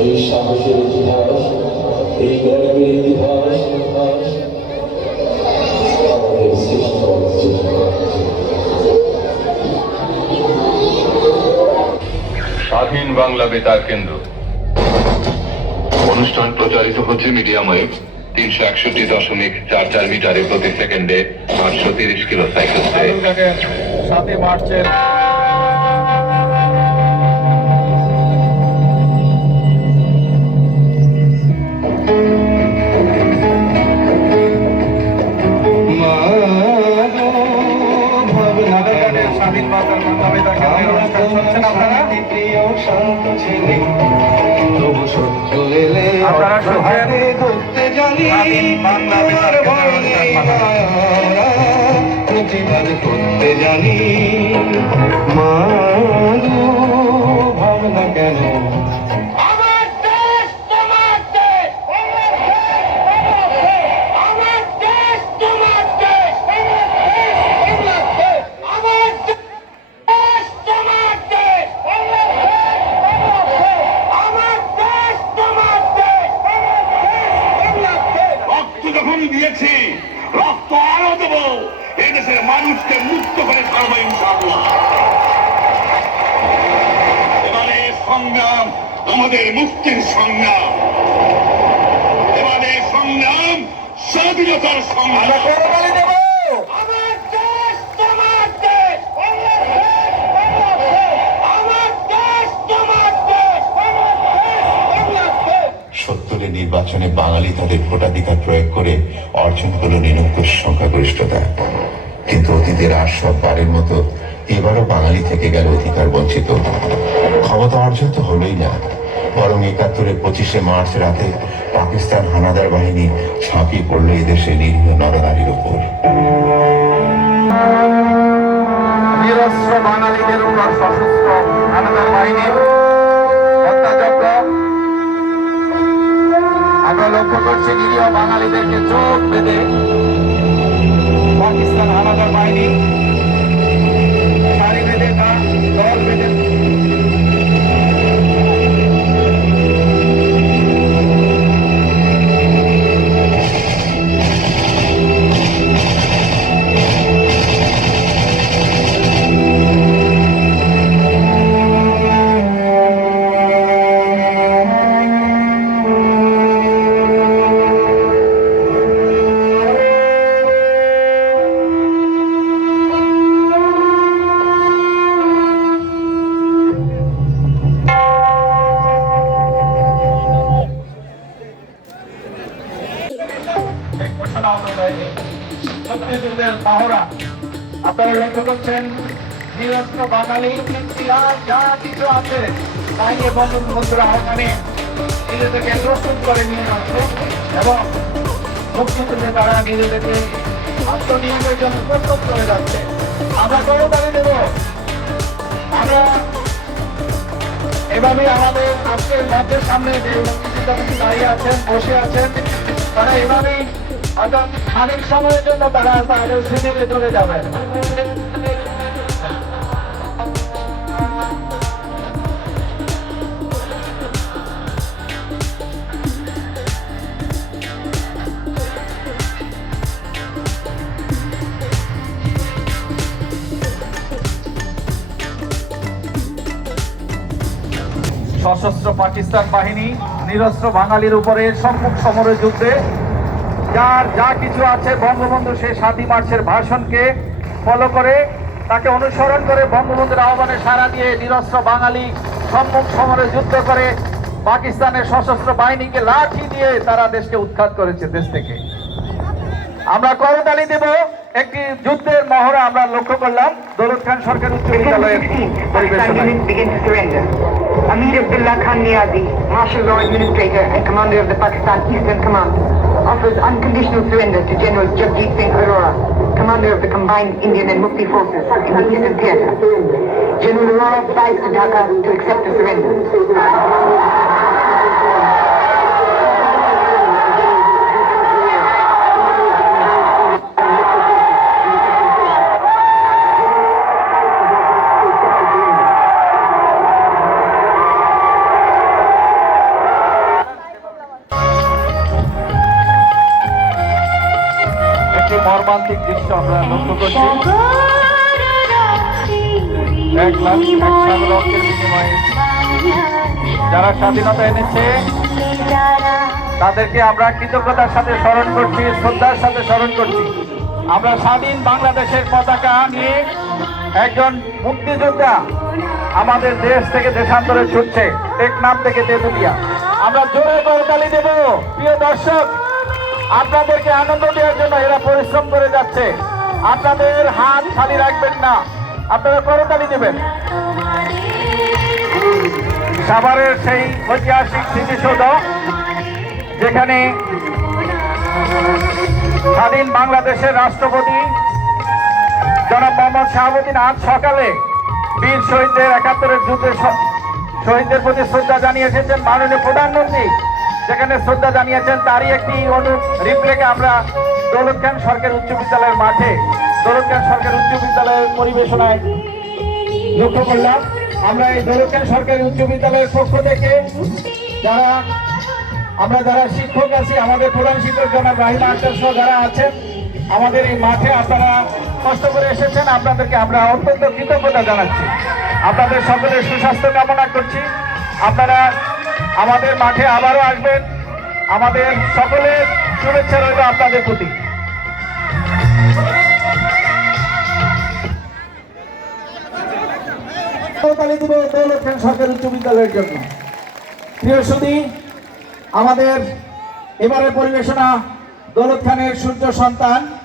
এই সাহসের ইতিহাস এই গর্বের ইতিহাস আমাদের স্বাধীন বাংলা বেতার কেন্দ্র। অনুষ্ঠান প্রচারিত হচ্ছে মিডিয়াম ওয়েভ তিনশো একষট্টি দশমিক চার চার মিটারে প্রতি সেকেন্ডে আটশো তিরিশ কিলো সাতই মার্চের শান্ত ছেলে তবু সত্য এলে জানি প্রতিবাদ করতে জানি মা ভাবনা কেন মানুষকে মুক্ত করে ছাড়বো ইনশাআল্লাহ। এবারে সংগ্রাম আমাদের মুক্তির সংগ্রাম। এবারে সংগ্রাম স্বাধীনতার সংগ্রাম। করতালি দেব আমার দেশ তোমার দেশ আমার দেশ তোমার দেশ সত্তরের নির্বাচনে বাঙালি তাদের ভোটাধিকার প্রয়োগ করে অর্জন হল নিরঙ্কুশ সংখ্যাগরিষ্ঠতা। কিন্তু অতীতের আর সব বারের মতো এবারও বাঙালি থেকে গেল অধিকার বঞ্চিত। ক্ষমতা অর্জন তো হলোই না। বরং একাত্তরের পঁচিশে মার্চ রাতে পাকিস্তান হানাদার বাহিনী ঝাঁপিয়ে পড়ল এদেশে নিরীহ নরনারীর উপর বাঙালিদের উপর সশস্ত্র হত্যাযজ্ঞ আমরা লক্ষ্য করছি নিরীহ বাঙালিদেরকে চোখ বেঁধে সত্যযুগের পাহরা আপনারা লক্ষ্য করছেন, নিরস্ত্র বাঙালি যা কিছু আছে। তাই নিয়ে বঙ্গবন্ধুর আহ্বানে নিজেদেরকে প্রস্তুত করে নিয়ে আসছে এবং মুক্তিযুদ্ধে তারা নিজেদেরকে আত্মনিয়োগের জন্য প্রস্তুত করে যাচ্ছে। আমরা করে দাঁড়িয়ে দেব। আমরা এভাবে আমাদের আজকের মঞ্চের সামনে যে মুক্তিযোদ্ধাগুলি দাঁড়িয়ে আছেন, বসে আছেন, তারা এভাবেই হয়তো খানিক সময়ের জন্য তারা তাদের স্মৃতিতে চলে যাবেন। সশস্ত্র পাকিস্তান বাহিনী, নিরস্ত্র বাঙালির উপরে সম্মুখ সমরের যুদ্ধে যার যা কিছু আছে বঙ্গবন্ধু সেই সাতই মার্চের ভাষণকে ফলো করে তাকে অনুসরণ করে বঙ্গবন্ধুর আহ্বানে সাড়া দিয়ে নিরস্ত্র বাঙালি সম্মুখ সমরে যুদ্ধ করে পাকিস্তানের সশস্ত্র বাহিনীকে লাঠি দিয়ে তারা দেশকে উৎখাত করেছে দেশ থেকে। আমরা করতালি দেব একটি যুদ্ধের মহড়া আমরা লক্ষ্য করলাম। দৌলত খান সরকার উচ্চ বিদ্যালয়ের. Amir Abdullah Khan Niazi, martial law administrator and commander of the Pakistan Eastern Command, offers unconditional surrender to General Jagdeep Singh Arora, commander of the combined Indian and Mufti forces in the Eastern Theatre. General Arora flies to Dhaka to accept the surrender. মর্মান্তিক দৃশ্য আমরা লক্ষ্য করছি। এক লাখ এক সাগর রক্তের বিনিময়ে। যারা স্বাধীনতা এনেছে তাদেরকে আমরা কৃতজ্ঞতার সাথে স্মরণ করছি শ্রদ্ধার সাথে স্মরণ করছি। আমরা স্বাধীন বাংলাদেশের পতাকা নিয়ে একজন মুক্তিযোদ্ধা আমাদের দেশ থেকে দেশান্তরে ছুটছে টেকনাম থেকে তেতুলিয়া। আমরা জোরে করতালি দেব প্রিয় দর্শক। আপনাদেরকে আনন্দ দেওয়ার জন্য এরা পরিশ্রম করে যাচ্ছে। আপনাদের হাত খালি রাখবেন না। আপনারা করতালি দেবেন। সাভারের সেই ঐতিহাসিক স্মৃতিসৌধ, যেখানে স্বাধীন বাংলাদেশের রাষ্ট্রপতি জনাব মোহাম্মদ শাহাবুদ্দিন আজ সকালে বীর শহীদদের একাত্তরের যুদ্ধের শহীদদের প্রতি শ্রদ্ধা জানিয়ে এসেছেন মাননীয় প্রধানমন্ত্রী। যেখানে শ্রদ্ধা জানিয়েছেন তারই একটি অনু রিপ্লেকে আমরা দৌলত খান সরকারি উচ্চ বিদ্যালয়ের মাঠে, দৌলত খান সরকারি উচ্চ বিদ্যালয়ের পরিবেশনায় লক্ষ্য করলাম। আমরা এই দৌলতখান সরকারি উচ্চ বিদ্যালয়ের পক্ষ থেকে যারা, আমরা যারা শিক্ষক আছি, আমাদের প্রধান শিক্ষক জনাব রাহিমা আক্তার সহ যারা আছেন, আমাদের এই মাঠে আপনারা কষ্ট করে এসেছেন। আপনাদেরকে আমরা অত্যন্ত কৃতজ্ঞতা জানাচ্ছি। আপনাদের সকলের সুস্বাস্থ্য কামনা করছি। আপনারা আমাদের মাঠে আবারও আসবেন। আমাদের সকলের শুভেচ্ছা রইল আপনাদের প্রতি। সরকারি উচ্চ বিদ্যালয়ের জন্য। প্রিয় সুদী আমাদের এবারে পরিবেশনা দৌলত খানের সূর্য সন্তান।